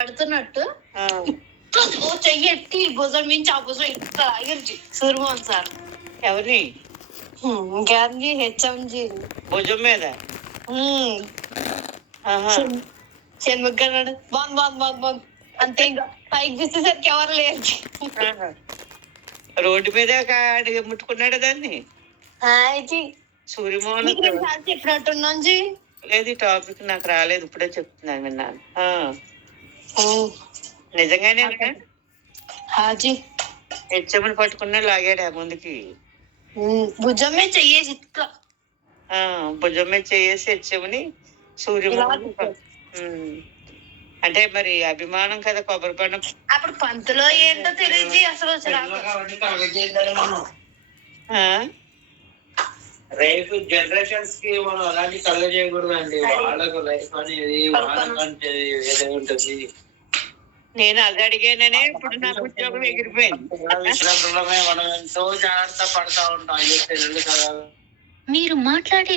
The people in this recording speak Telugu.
పడుతున్నట్టు ఓ చెయ్యి ఎత్తి భుజం మించి ఆ భుజం ఇట్లా లాగిర్జి సూర్మోహన్ సార్. ఎవరిని? గాంధీ హెచ్ఎంజీ భుజం మీద షణ్ముఖన్నాడు బాగుంది బాగుంది బాగుంది బాగుంది అంతే. ఇంకా పైకి చూసేసరికి ఎవరు లేరు. రోడ్డు మీద అడిగి ముట్టుకున్నాడు దాన్ని. సూర్యమోహన్ చెప్పినట్టున్నా. లేదు, ఈ టాపిక్ నాకు రాలేదు, ఇప్పుడే చెప్తున్నాను, విన్నాను. నిజంగానే హాజీ హెచ్చమని పట్టుకున్నా లాగాడా ముందుకి. భుజమే చెయ్యేసి ఇట్లా భుజం మీద చేసి హెచ్చమని సూర్యమోహన్. అంటే మరి అభిమానం కదా, కొబ్బరి పండు. అప్పుడు పంతులో ఏంటో తెలియదు అసలు. రేపు జనరేషన్స్ కి మనం అలాంటి కళ్ళ చేయకూడదండి. వాళ్ళకు లైఫ్ అనేది వాళ్ళకంటే ఏదో ఉంటుంది. నేను అది అడిగాననే ఇప్పుడు నాకు ఉద్యోగం ఎగిరిపోయింది. విషయంలో మనం ఎంతో జాగ్రత్త పడతా ఉంటాం. మీరు మాట్లాడే